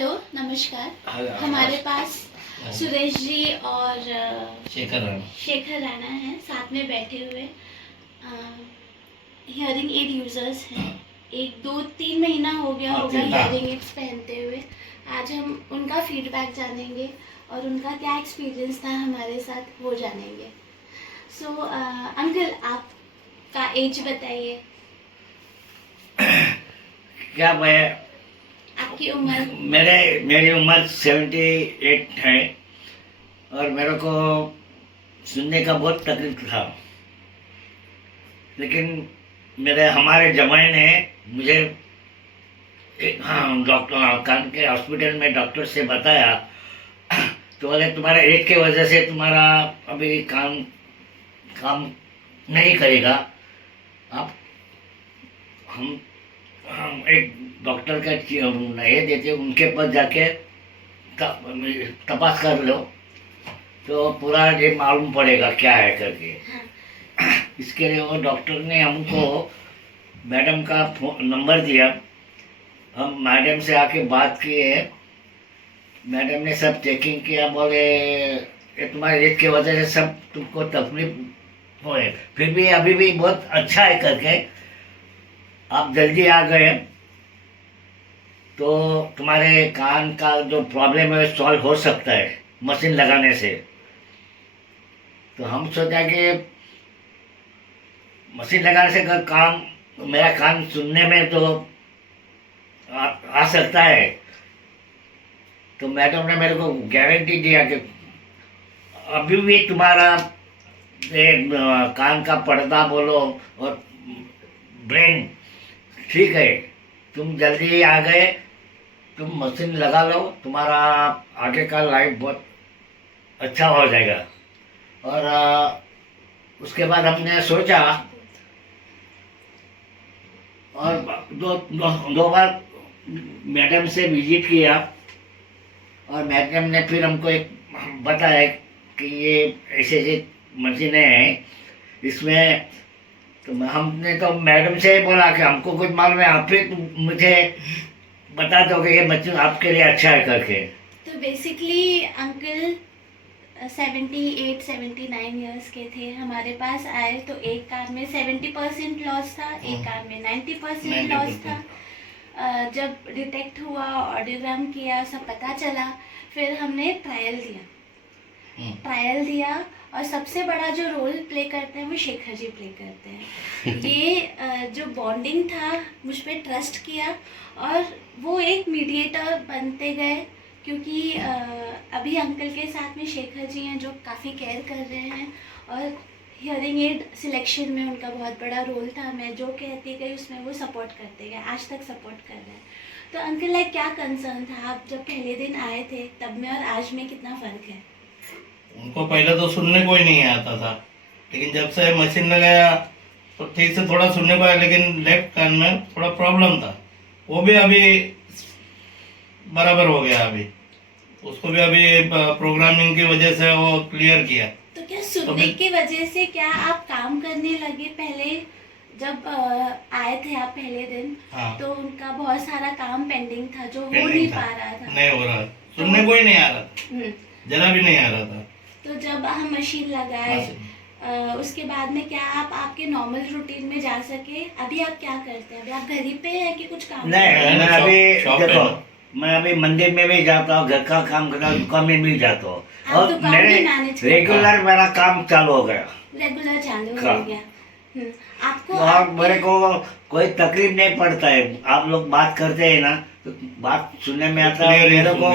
Hello नमस्कार। हमारे पास सुरेश जी और शेखर राणा हैं साथ में बैठे हुए। हियरिंग एड यूजर्स हैं। 1-2-3 महीना हो गया होगा हियरिंग एड्स पहनते हुए। आज हम उनका फीडबैक जानेंगे और उनका क्या एक्सपीरियंस था हमारे साथ वो जानेंगे। सो अंकल आपका एज बताइए। क्या मैं आपकी उम्र? मेरी उम्र 78 है और मेरे को सुनने का बहुत तकलीफ था, लेकिन हमारे जमाने ने मुझे डॉक्टर कान के हॉस्पिटल में डॉक्टर से बताया तो बोले तुम्हारे एज के वजह से तुम्हारा अभी काम नहीं करेगा। आप हम एक डॉक्टर का ये देते, उनके पास जाके तपास कर लो तो पूरा ये मालूम पड़ेगा क्या है करके। इसके लिए वो डॉक्टर ने हमको मैडम का नंबर दिया। हम मैडम से आके बात किए। मैडम ने सब चेकिंग किया, बोले ये तुम्हारे एज की वजह से सब तुमको तकलीफ हो है, फिर भी अभी भी बहुत अच्छा है करके आप जल्दी आ गए तो तुम्हारे कान का जो प्रॉब्लम है सॉल्व हो सकता है मशीन लगाने से। तो हम सोचा कि मशीन लगाने से काम मेरा कान सुनने में तो आ सकता है। तो मैडम ने मेरे को गारंटी दिया कि अभी भी तुम्हारा कान का पर्दा बोलो और ब्रेन ठीक है, तुम जल्दी आ गए, तुम मशीन लगा लो, तुम्हारा आगे का लाइफ बहुत अच्छा हो जाएगा। और उसके बाद हमने सोचा और दो बार मैडम से विजिट किया और मैडम ने फिर हमको एक बताया कि ये ऐसे ऐसे मशीनें हैं इसमें। तो हमने तो मैडम से ही बोला कि हमको कुछ मालूम है, आप फिर मुझे बता दो कि ये मशीन आपके लिए अच्छा है करके। तो बेसिकली अंकल 78-79 इयर्स के थे, हमारे पास आए तो एक कान में 70% लॉस था, एक कान में 90% लॉस था। जब डिटेक्ट हुआ, ऑडियोग्राम किया, सब पता चला, फिर हमने ट्रायल दिया और सबसे बड़ा जो रोल प्ले करते हैं वो शेखर जी प्ले करते हैं। ये जो बॉन्डिंग था, मुझ पे ट्रस्ट किया और वो एक मीडिएटर बनते गए, क्योंकि अभी अंकल के साथ में शेखर जी हैं जो काफ़ी केयर कर रहे हैं और हियरिंग एड सिलेक्शन में उनका बहुत बड़ा रोल था। मैं जो कहती गई उसमें वो सपोर्ट करते गए, आज तक सपोर्ट कर रहे हैं। तो अंकल लाइक क्या कंसर्न था, आप जब पहले दिन आए थे तब में और आज में कितना फ़र्क है? उनको पहले तो सुनने को ही नहीं आता था, लेकिन जब से मशीन लगाया तो ठीक से थोड़ा सुनने को आया, लेकिन लेफ्ट कान में थोड़ा प्रॉब्लम था, वो भी अभी बराबर हो गया। अभी उसको भी अभी प्रोग्रामिंग की वजह से वो क्लियर किया। तो क्या सुनने की वजह से क्या आप काम करने लगे? पहले जब आए थे आप पहले दिन, हाँ। तो उनका बहुत सारा काम पेंडिंग था जो हो नहीं पा रहा था। नहीं हो रहा, सुनने को ही नहीं आ रहा, जरा भी नहीं आ रहा था। तो जब हम मशीन लगाए उसके बाद में क्या आप आपके नॉर्मल रूटीन में जा सके? अभी आप क्या करते हैं? अभी आप घर ही पे हैं कि कुछ काम? नहीं, मैं अभी देखो, मैं अभी मंदिर में भी जाता हूँ, घर का काम करता हूँ, दुकान में भी जाता हूँ और मेरे रेगुलर मेरा काम चालू हो गया। रेगुलर चालू हो गया। आपको और मेरे को कोई तकलीफ नहीं पड़ता है। आप लोग बात करते हैं ना तो बात सुनने में आता है मेरे को।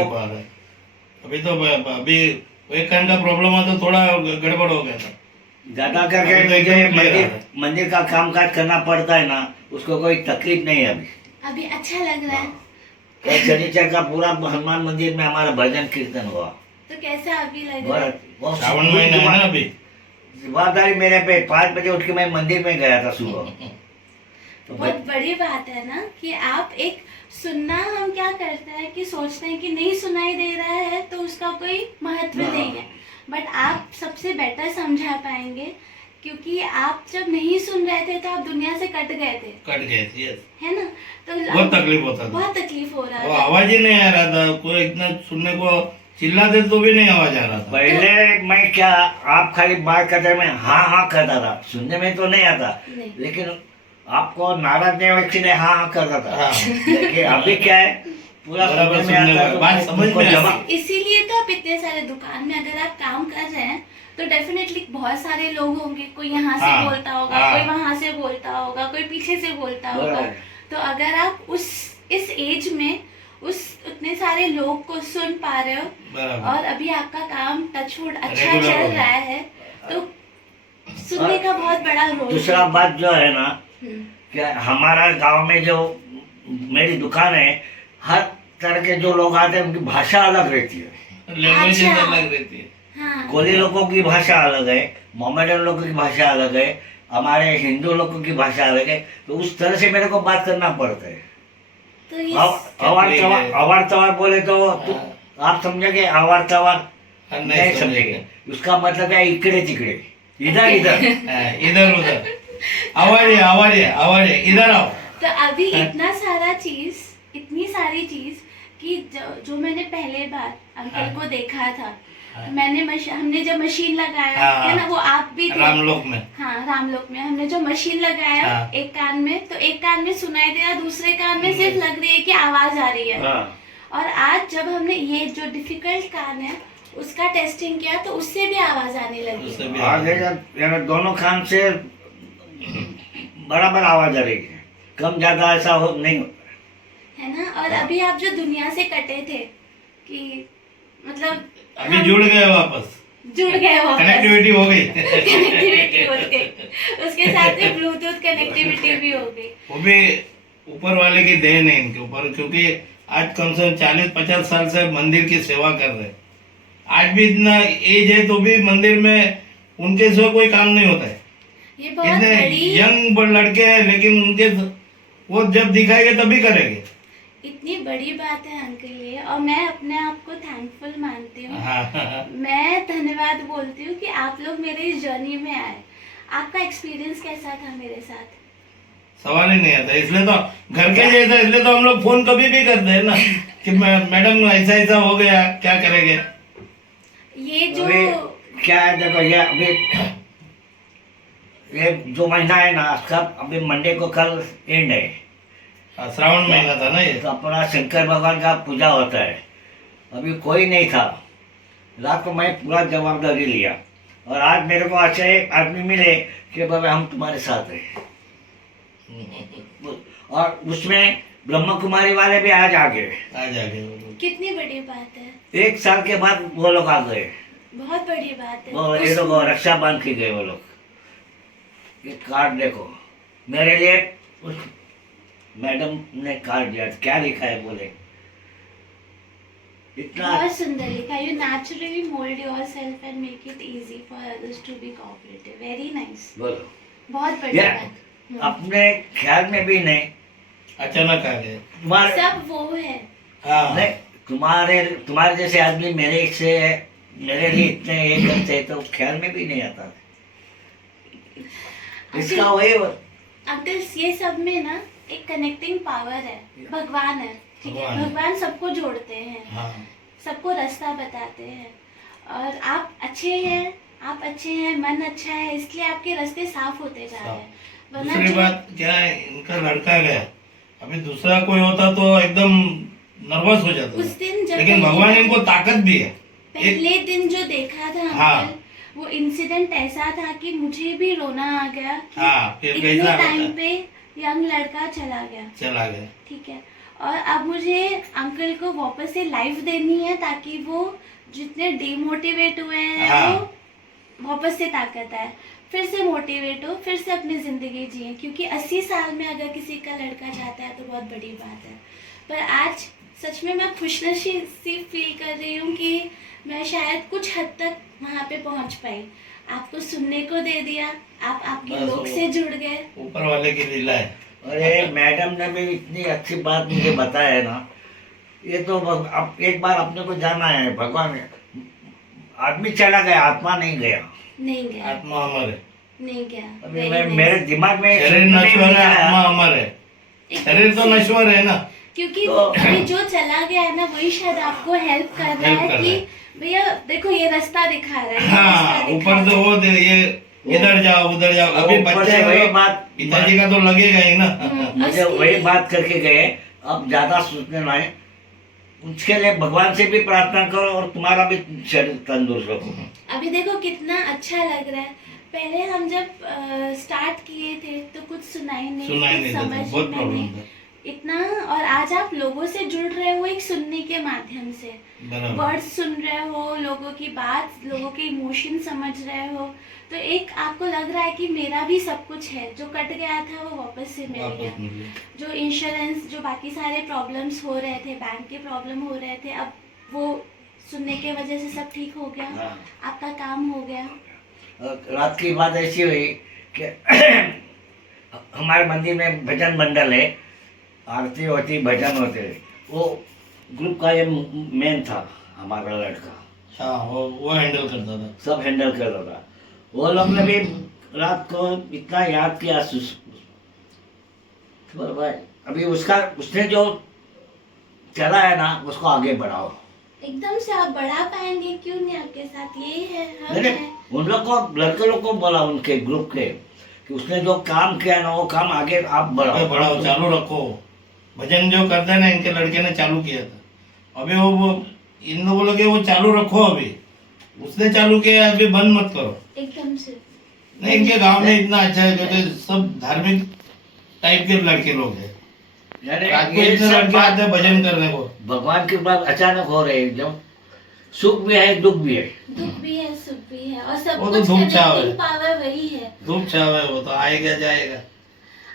अभी तो अभी एक कान का प्रॉब्लम है तो थोड़ा गड़बड़ हो गया था। ज्यादा करके मुझे मंदिर का काम काज करना पड़ता है ना, उसको कोई तकलीफ नहीं है। अभी अच्छा लग रहा है। शनिचर का पूरा हनुमान मंदिर में हमारा भजन कीर्तन हुआ। तो कैसा अभी लग रहा है? श्रावण महीना है ना, अभी जिम्मेदारी मेरे पे 5 बजे उठ के मैं मंदिर में गया था सुबह। तो बहुत बड़ी बात है ना कि आप एक सुनना, हम क्या करते हैं कि सोचते हैं कि नहीं सुनाई दे रहा है तो उसका कोई महत्व नहीं है, बट आप सबसे बेटर समझा पाएंगे क्योंकि आप जब नहीं सुन रहे थे तो आप दुनिया से कट गए थे, कट गए थे yes। है ना? तो बहुत तकलीफ होता था, बहुत तकलीफ हो रहा वो था। आवाज ही नहीं आ रहा था, कोई इतना सुनने को चिल्लाते तो भी नहीं आवाज आ रहा था। पहले मैं क्या, आप खाली बात करते मैं हाँ हाँ करता था, सुनने में तो नहीं आता, नहीं। लेकिन आपको नाराज नहीं हो इसलिए हाँ हाँ करता था। हाँ। लेकिन अभी क्या है, पूरा बराबर सुनने में सुनने आता में, तो बात समझ उनको में आती। जवाब- इसीलिए तो आप इतने सारे दुकान में अगर आप काम कर रहे हैं तो डेफिनेटली बहुत सारे लोग होंगे, कोई यहाँ से हाँ, बोलता होगा, हाँ। कोई वहां से बोलता होगा, कोई पीछे से बोलता होगा। बराबर। तो अगर आप इस एज में उतने सारे लोग को सुन पा रहे हो बराबर। और अभी आपका काम टचवुड अच्छा Regular चल हो रहा है, तो सुनने का बहुत बड़ा रोल दूसरा बात जो है ना, हम्म, क्या हमारा गांव में जो मेरी दुकान है, हर तरह के जो लोग आते हैं उनकी भाषा अलग रहती है। लैंग्वेज अच्छा। अलग रहती है। हाँ, कोली लोगों की भाषा अलग है, मोमेडन लोगों की भाषा अलग है, हमारे हिंदू लोगों की भाषा अलग है, तो उस तरह से मेरे को बात करना पड़ता है। तो ये अवार तवार बोले तो आप समझेंगे, अवार तवार नहीं नहीं समझेंगे, उसका मतलब है इकड़े तिकड़े, इधर इधर। इधर उधर, आवाज है, इधर आओ। तो अभी इतना सारा चीज, इतनी सारी चीज कि जो मैंने पहले बार अंकल को देखा था, हमने जब मशीन लगाया है ना, वो आप भी थे रामलोक में। हाँ, रामलोक में हमने जो मशीन लगाया हाँ। एक कान में, तो एक कान में सुनाई दे रहा, दूसरे कान में सिर्फ लग रही है कि आवाज आ रही है। हाँ, और आज जब हमने ये जो डिफिकल्ट कान है उसका टेस्टिंग किया तो उससे भी आवाज आने लगी। उससे भी आगे यानी दोनों कान से बराबर आवाज आ रही है, कम ज्यादा ऐसा हो नहीं होता है ना? और अभी आप जो दुनिया से कटे थे कि मतलब अभी जुड़ गए वापस, जुड़ गए वापस, कनेक्टिविटी हो गई। कनेक्टिविटी हो गई, उसके साथ में ब्लूटूथ कनेक्टिविटी भी हो गई। वो भी ऊपर वाले की देन है इनके ऊपर, क्योंकि आज कम से कम 40-50 साल से मंदिर की सेवा कर रहे हैं। आज भी इतना एज है तो भी मंदिर में उनके सिवा कोई काम नहीं होता है। ये बहुत इतने बड़ी, यंग लड़के हैं, लेकिन उनके वो जब दिखाएंगे तभी करेंगे। इतनी बड़ी बात है अंकल ये, और मैं अपने आप को थैंकफुल मानती हूँ। हाँ। मैं धन्यवाद बोलती हूँ कि आप लोग मेरे इस जर्नी में आए। आपका एक्सपीरियंस कैसा था मेरे साथ? सवाल ही नहीं आता, इसलिए तो घर के जैसा, इसलिए तो हम लोग फोन कभी भी करते हैं ना कि मैडम ऐसा ऐसा हो गया, क्या करेंगे। ये जो अभी क्या है, देखो ये जो महीना है ना, इसका अभी मंडे को कल एंड है। श्रावण महीना था ना ये। तो अपना शंकर भगवान का पूजा होता है। अभी कोई नहीं था, रात को मैं पूरा जवाबदारी लिया, और आज मेरे को अच्छे आदमी मिले कि बाबा हम तुम्हारे साथ हैं। और उसमें ब्रह्म कुमारी वाले भी आज आ गए। कितनी बड़ी बात है, 1 साल के बाद वो लोग आ गए। बहुत बड़ी बात है। वो ये लोग रक्षा बांध के गए वो लोग। ये कार्ड देखो, मेरे लिए उस मैडम ने कार्ड दिया, क्या लिखा है बोले, इतना बहुत सुंदर लिखा, you naturally mould yourself and make it easy for others to be cooperative. Very nice, बोलो। बहुत बड़ी ये बात। अपने ख्याल में भी नहीं, अचानक आ गए। तुम्हारे सब वो है। हाँ। नहीं, तुम्हारे जैसे आदमी मेरे लिए इतने ये करते हैं, तो ख्याल में भी नहीं आता। इसका वही अंकल, ये सब में ना एक कनेक्टिंग पावर है, भगवान है, ठीक है? भगवान सबको जोड़ते हैं, हाँ। सबको रास्ता बताते हैं, और आप अच्छे हैं, मन अच्छा है, इसलिए आपके रास्ते साफ होते जा रहे हैं। वरना दूसरी जो बात क्या है, इनका लड़का गया, अभी दूसरा कोई होता तो एकदम नर्वस हो जाता उस दिन जब लेकिन भगवान इनको ताकत भी है। पहले दिन जो देखा था हाँ। अंकल, वो इंसिडेंट ऐसा था कि मुझे भी रोना आ गया कि हाँ, फिर इतने कैसा टाइम होता? पे यंग लड़का चला गया, चला गया। ठीक है? और अब मुझे अंकल को वापस से लाइफ देनी है, ताकि वो जितने डिमोटिवेट हुए हैं हाँ। वो वापस से ताकत आए, फिर से मोटिवेट हो, फिर से अपनी ज़िंदगी जिए। क्योंकि 80 साल में अगर किसी का लड़का जाता है तो बहुत बड़ी बात है। पर आज सच में मैं खुशनसीब फील कर रही हूँ कि मैं शायद कुछ हद तक वहाँ पे पहुँच पाई। आपको सुनने को दे दिया, आप आपके बस लोग वो- से जुड़ गए। ऊपर वाले की लीला है। अरे मैडम ने भी इतनी अच्छी बात मुझे बताया है ना, ये तो अब एक बार अपने को जाना है। भगवान, आदमी चला गया, आत्मा नहीं गया। नहीं गए। आत्मा अमर है। नहीं गया। अभी Very मैं nice. मेरे दिमाग में शरीर नहीं नश्वर है, आया। आत्मा अमर है। एकदम शरीर तो से। नश्वर है ना। क्योंकि तो- अभी जो चला गया है ना वही शायद आपको हेल्प कर रहा Help है कर कि रहा है। भैया देखो ये रास्ता दिखा रहा है, ये हाँ, रास्ता दिखा ऊपर से रहा है। वो ये इधर जाओ उधर जाओ। अभी ऊपर बच्चे से हैं वही तो बात पिताजी का तो लगेगा ही ना। मुझे उसके वही लिए- बात करके गए। अब ज्यादा सोचने लाए, उसके लिए भगवान से भी प्रार्थना करो और तुम्हारा भी शरीर तंदुरुस्त रखो। अभी देखो कितना अच्छा लग रहा है। पहले हम जब स्टार्ट किए थे तो कुछ सुनाई नहीं, सुनाई कुछ नहीं देता, समझ बहुत में प्रॉब्लम नहीं था। इतना। और आज आप लोगों से जुड़ रहे हो एक सुनने के माध्यम से, बराबर। वर्ड्स सुन रहे हो, लोगों की बात, लोगों के इमोशन समझ रहे हो, तो एक आपको लग रहा है कि मेरा भी सब कुछ है, जो कट गया था वो वापस से मिल वापस गया। मिल गया। जो इंश्योरेंस, जो बाकी सारे प्रॉब्लम्स हो रहे थे, बैंक के प्रॉब्लम हो रहे थे, अब वो सुनने के वजह से सब ठीक हो गया, हाँ। आपका काम हो गया। और रात की बात ऐसी हुई कि हमारे मंदिर में भजन मंडल है, आरती होती, भजन होते। वो ग्रुप का ये मेन था हमारा लड़का, हाँ, वो हैंडल करता था। सब हैंडल करता था। वो लोग ने भी रात को इतना याद किया भाई, अभी उसने जो चला है ना उसको आगे बढ़ाओ। एकदम से आप बढ़ा पाएंगे क्यों नहीं, आपके साथ यही है, हम मैंने है। उन लोग को, लड़के लोग को बोला, उनके ग्रुप के, कि उसने जो काम किया ना वो काम आगे आप आगे बढ़ाओ बढ़ाओ, चालू रखो। भजन जो करते हैं ना, इनके लड़के ने चालू किया था। अभी वो इन लोगों लगे वो चालू रखो। अभी उसने चालू किया, अभी बंद मत करो। एकदम से नहीं, इनके गांव में इतना अच्छा है क्योंकि सब धार्मिक टाइप के लड़के लोग हैं। यानी रात को ये इतने सब लड़के आते हैं बात भजन करने को। भगवान की बात अचानक हो रही है, जब सुख भी है दुख भी है। दुख भी है, सुख भी है, और सब वो तो कुछ धूप छाव है। कनेक्टिंग पावर वही है। धूप छाव है, वो तो आएगा जाएगा।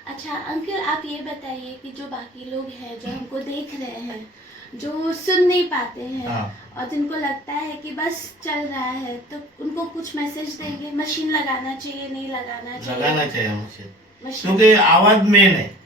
अच्छा अंकल, आप ये बताइए कि जो बाकी लोग हैं जो हमको देख रहे हैं, जो सुन नहीं पाते हैं, हाँ। और जिनको लगता है कि बस चल रहा है, तो उनको कुछ मैसेज देंगे, मशीन लगाना चाहिए, नहीं लगाना चाहिए? लगाना चाहिए मुझे, मशीन क्योंकि आवाज मेन है।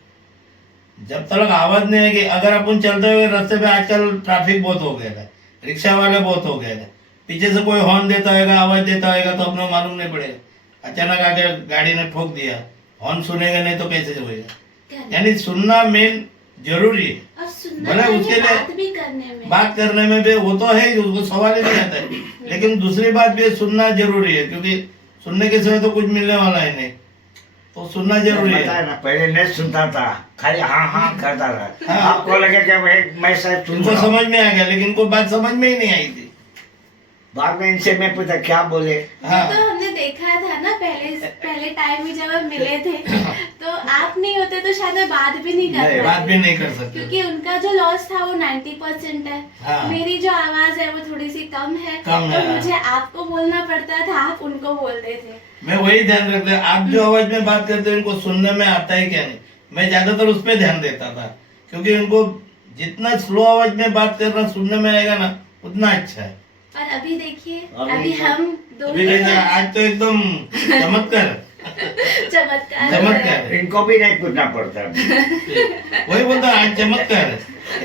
जब तक आवाज नहीं है कि अगर अपन चलते हुए रास्ते पे, आजकल ट्रैफिक बहुत हो गया है, रिक्शा वाले बहुत हो गए हैं, पीछे से कोई हॉर्न देता होगा, आवाज देता होगा तो अपने मालूम नहीं पड़ेगा। अचानक आके गाड़ी ने ठोक दिया, हॉर्न सुनेगा नहीं तो कैसे होएगा। करना। यानी सुनना मेन जरूरी है। और सुनना भले चाहिए उसके लिए बात भी करने में। बात करने में भी वो तो है, उसको सवाल ही नहीं आता है, लेकिन दूसरी बात भी सुनना जरूरी है, क्योंकि सुनने के सिवा तो कुछ मिलने वाला है नहीं, तो सुनना जरूरी पता है। है ना, पहले नहीं सुनता था, खाली हाँ हाँ करता था। हाँ। आपको लगे कि मैं शायद सुन इनको रहा हूँ। समझ में आ गया, लेकिन इनको बात समझ में ही नहीं आई थी। बाद में इनसे मैं पूछा क्या बोले। हाँ, तो हमने देखा था ना पहले टाइम में जब हम मिले थे, तो आप नहीं होते तो शायद मैं बात भी नहीं कर नहीं, बात पाती, भी नहीं कर सकते। क्योंकि उनका जो लॉस था वो 90% है। हाँ। मेरी जो आवाज है वो थोड़ी सी कम है, कम तो है। मुझे आपको बोलना पड़ता था, आप उनको बोलते थे। मैं वही ध्यान रखता, आप जो आवाज में बात करते हो इनको सुनने में आता है क्या नहीं, मैं ज्यादातर उस पर ध्यान देता था, क्योंकि इनको जितना स्लो आवाज में बात करना सुनने में आएगा ना उतना अच्छा है। और अभी देखिए, अभी अभी तो- हम दो अभी देखिए, आज तो एकदम चमत्कार चमत्कार हो रहा है। चमत्कार है। इनको भी नहीं पूछना पड़ता। वही बोलता, आज चमत्कार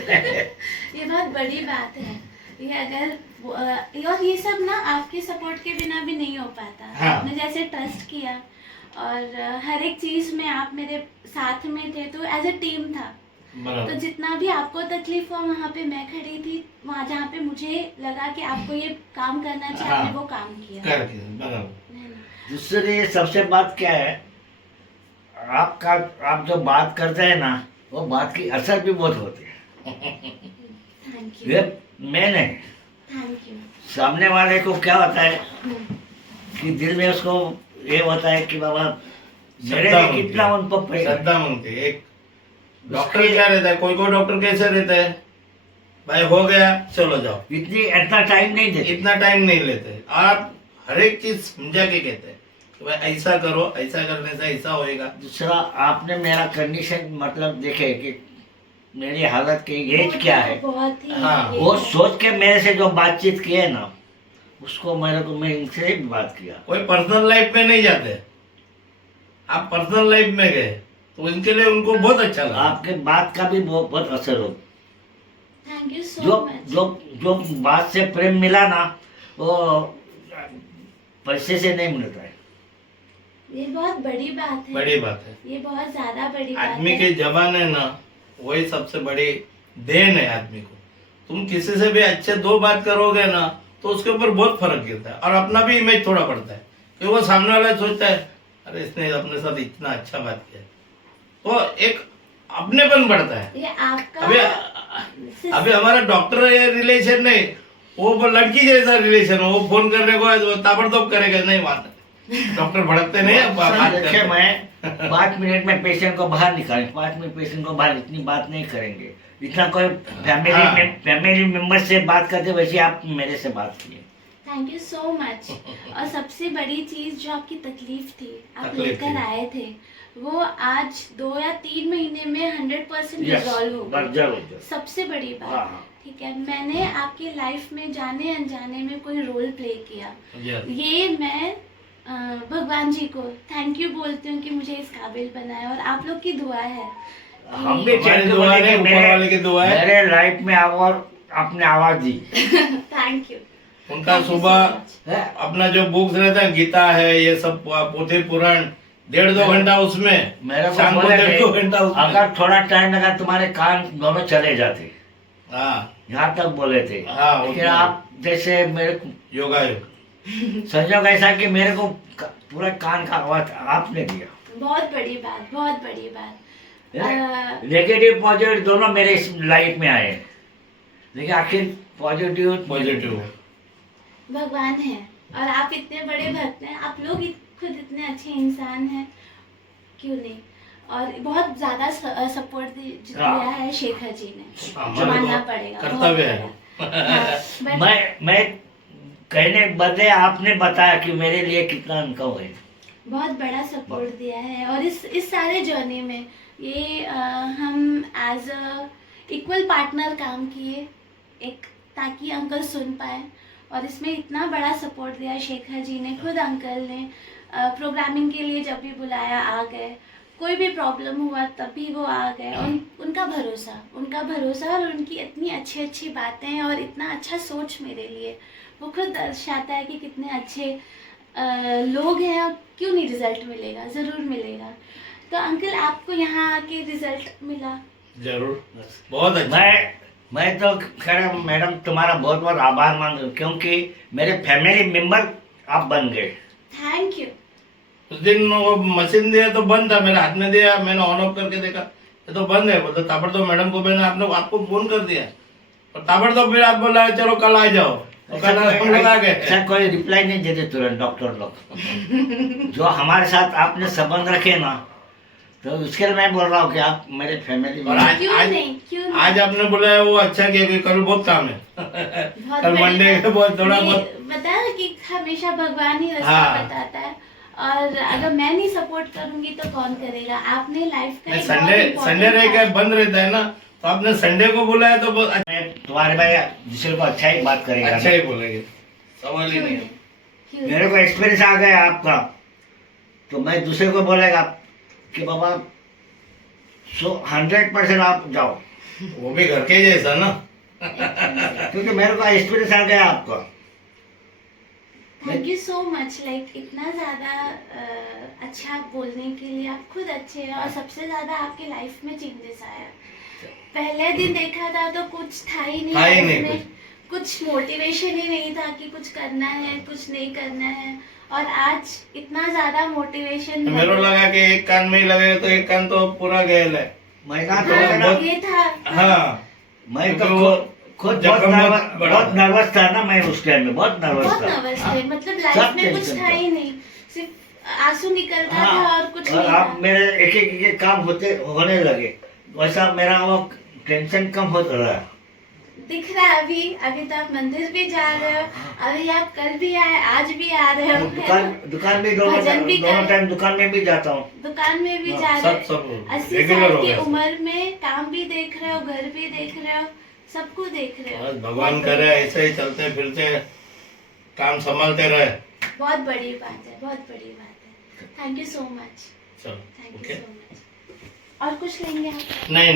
है। ये बहुत बड़ी बात है। ये अगर और ये सब ना आपके सपोर्ट के बिना भी नहीं हो पाता। हाँ। आपने जैसे ट्रस्ट किया और हर एक चीज में आप मेरे साथ में थे, तो एज ए टीम था। तो बराबर। जितना भी आपको तकलीफ हुआ वहाँ पे मैं खड़ी थी, वहाँ जहाँ पे मुझे लगा कि आपको ये काम करना चाहिए, हाँ। आपने वो काम किया। करके बराबर। है ना? दूसरी सबसे बात क्या है, आप जो बात करते हैं ना वो बात की असर भी बहुत होती है। थैंक यू, ये मेन है। Thank you. सामने वाले को क्या होता है कि दिल में उसको ये होता है कि बाबा मेरे श्रद्धा लिए मांगती कितना है। उन पर प्रेम। श्रद्धा मांगती है। एक डॉक्टर क्या रहता है, कोई कोई डॉक्टर कैसे रहता है, भाई हो गया चलो जाओ, इतना टाइम नहीं देते। इतना टाइम नहीं लेते। आप हर एक चीज समझा के कहते हैं कि भाई ऐसा करो, ऐसा करने से ऐसा होएगा। दूसरा, आपने मेरा कंडीशन मतलब देखे कि मेरी हालत की एज क्या है, बहुत ही हाँ, ये वो है। सोच के मेरे से जो बातचीत की है ना, उसको मैं इनसे ही बात किया। कोई पर्सनल लाइफ में नहीं जाते, आप पर्सनल लाइफ में गए तो इनके लिए उनको बहुत अच्छा लगा। आपके बात का भी बहुत असर हो। थैंक यू सो जो मच। जो जो बात से प्रेम मिला ना वो पैसे से नहीं मिलता है। ये बहुत बड़ी बात है। बड़ी बात है। ये बहुत ज्यादा बड़ी बात आदमी है। की जबान है ना, वही सबसे बड़ी देन है आदमी को। तुम किसी से भी अच्छे दो बात करोगे ना, तो उसके ऊपर बहुत फर्क गिरता है और अपना भी इमेज थोड़ा पड़ता है, क्योंकि वो सामने वाला सोचता है अरे इसने अपने साथ इतना अच्छा बात किया, तो एक अपनेपन बढ़ता है। ये आपका अभी हमारा डॉक्टर रिलेशन नहीं, वो लड़की जैसा रिलेशन हो। वो फोन करने को ताबड़तोड़ करेगा, नहीं बात डॉक्टर भड़कते नहीं है, बात देखिए करते। मैं 5 मिनट में पेशेंट को बाहर निकालें, 5 मिनट पेशेंट को बाहर, इतनी बात नहीं करेंगे। इतना कोई फैमिली मेंबर से बात करते वैसे आप मेरे से बात किए। Thank you so much. और सबसे बड़ी चीज जो आपकी तकलीफ थी, आप तकलीफ लेकर थी। आए थे, वो आज 2 या 3 महीने में 100% रिजॉल्व हो गई। जरूर। सबसे बड़ी बात। हाँ। ठीक है, मैंने आपकी लाइफ में जाने अनजाने में कोई रोल प्ले किया, Yes. ये मैं भगवान जी को थैंक यू बोलती हूँ कि मुझे इस काबिल बनाया, और आप लोग की दुआ है। हम भी हमारी चाहते दुआ हैं है, कि ऊपर वाले की दुआ है। मेरे लाइफ में और आपने आवाज दी। Thank you. उनका Thank you so सुबह much. है? अपना जो बुक्स रहता है, गीता है, ये सब पोथी पुराण, 1.5-2 घंटा उसमें, मेरे को शाम को बोले 1.5-2 थे, घंटा उसमें। अगर थोड़ा टाइम लगा तुम्हारे कान दोनों चले जाते, हाँ यहाँ तक बोले थे। हाँ, लेकिन उतना। आप जैसे मेरे को योगा योग। संजोग ऐसा कि मेरे को पूरा कान का आवाज आपने दिया। बहुत बड़ी बात, बहुत बड़ी बात। नेगेटिव पॉजिटिव दोनों मेरे इस लाइफ में आए, लेकिन आखिर पॉजिटिव पॉजिटिव भगवान है, और आप इतने बड़े भक्त हैं, आप लोग खुद इतने अच्छे इंसान हैं, क्यों नहीं। और बहुत ज्यादा सपोर्ट दिया है शेखर जी ने, हमारे मानना को पड़ेगा। कर्तव्य है। बहुत बड़ा। हाँ, but मैं कहने बदले आपने बताया कि मेरे लिए कितना अनुभव है। बहुत बड़ा सपोर्ट दिया है, और इस सारे जर्नी में ये हम एज अ इक्वल पार्टनर काम किए, एक ताकि अंकल सुन पाए, और इसमें इतना बड़ा सपोर्ट दिया शेखर जी ने, खुद अंकल ने प्रोग्रामिंग के लिए जब भी बुलाया आ गए, कोई भी प्रॉब्लम हुआ तभी वो आ गए। उनका भरोसा और उनकी इतनी अच्छी अच्छी बातें और इतना अच्छा सोच मेरे लिए, वो खुद दर्शाता है कि कितने अच्छे लोग हैं, और क्यों नहीं रिजल्ट मिलेगा, ज़रूर मिलेगा। तो अंकल आपको यहाँ आके रिजल्ट मिला? जरूर, बहुत अच्छा। मैं तो खैर मैडम तुम्हारा बहुत बहुत आभार मांगता हूँ, क्योंकि मेरे फैमिली मेंबर आप बन गए। Thank you. उस दिन वो मशीन दिया तो बंद था, मेरे हाथ में दिया, मैंने ऑन ऑफ करके देखा ये तो बंद है। बोलते ताबड़तोड़ मैडम को मैंने आपको फोन कर दिया, और ताबड़तोड़ फिर आप बोला चलो कल आ जाओ, तो कल हम लोग आ गए। सर कोई रिप्लाई नहीं देते तुरंत डॉक्टर लोग। जो हमारे साथ आपने संबंध रखे ना, तो उसके लिए मैं बोल रहा हूँ कि आप मेरे फैमिली और क्यों नहीं? आज आपने बोला वो अच्छा किया, क्योंकि कल बहुत काम है। बहुत कल बड़ी मंडे बात। है, बहुत थोड़ा ये बहुत। बताया कि हमेशा भगवान ही रास्ता हाँ। बताता है, और अगर मैं नहीं सपोर्ट करूंगी तो कौन करेगा। आपने लाइफ का एक बहुत संडे important रह के part- बंद रहता है ना, तो आपने संडे को बोला है तो बहुत मैं तुम्हारे भाई दूसरे को अच्छा ही बात करेगा अच्छा ना। ही बोलेंगे, सवाल ही क्यों नहीं नहीं? है। क्यों नहीं? मेरे को एक्सपीरियंस आ गया आपका, तो मैं दूसरे को बोलेगा कि बाबा 100% आप जाओ, वो भी घर के जैसा ना। क्योंकि मेरे को एक्सपीरियंस आ गया आपका। Thank you so much, like इतना ज़्यादा अच्छा बोलने के लिए। आप खुद अच्छे हैं, और सबसे ज़्यादा आपके लाइफ में चेंजेस आया। पहले दिन देखा था तो कुछ था ही नहीं, था ही life नहीं में कुछ मोटिवेशन ही नहीं था कि कुछ करना है, कुछ नहीं करना है, और आज इतना ज़्यादा मोटिवेशन। मेरे को लगा कि एक कान में ही लगेगा तो एक कान तो पूरा गैल है। मैं ना हाँ, बहुत- ये था। हाँ, मैं तो क्योंकि वो खुद जख्म बहुत बड़ा बहुत नर्वस था ना, मैं उस टाइम में बहुत नर्वस बहुत था। नर्वस हाँ। थे, मतलब सब लाइफ में कुछ टेंशन था था। ही नहीं, सिर्फ आंसू निकलता था हाँ, और कुछ और नहीं आप था। मेरे एक काम होने लगे, वैसा मेरा वो टेंशन कम हो रहा है। दिख रहा है अभी तो आप मंदिर भी जा रहे हो, अभी आप कल भी आए, आज भी आ रहे हो, दुकान भी दोनों भजन भी कर- टाइम दुकान में भी जाता हूँ। दुकान में भी हाँ, जा रहे हो। सब 80 रेगुलर साल हो की गया। उम्र में काम भी देख रहे हो, घर भी देख रहे हो, सबको देख रहे हो। बस भगवान करे ऐसे ही चलते फिरते काम संभालते रहे। बहुत बड़ी बात है, बहुत बड़ी बात है। थैंक यू सो मच, चलो thank you okay. So much. और कुछ लेंगे आप? नहीं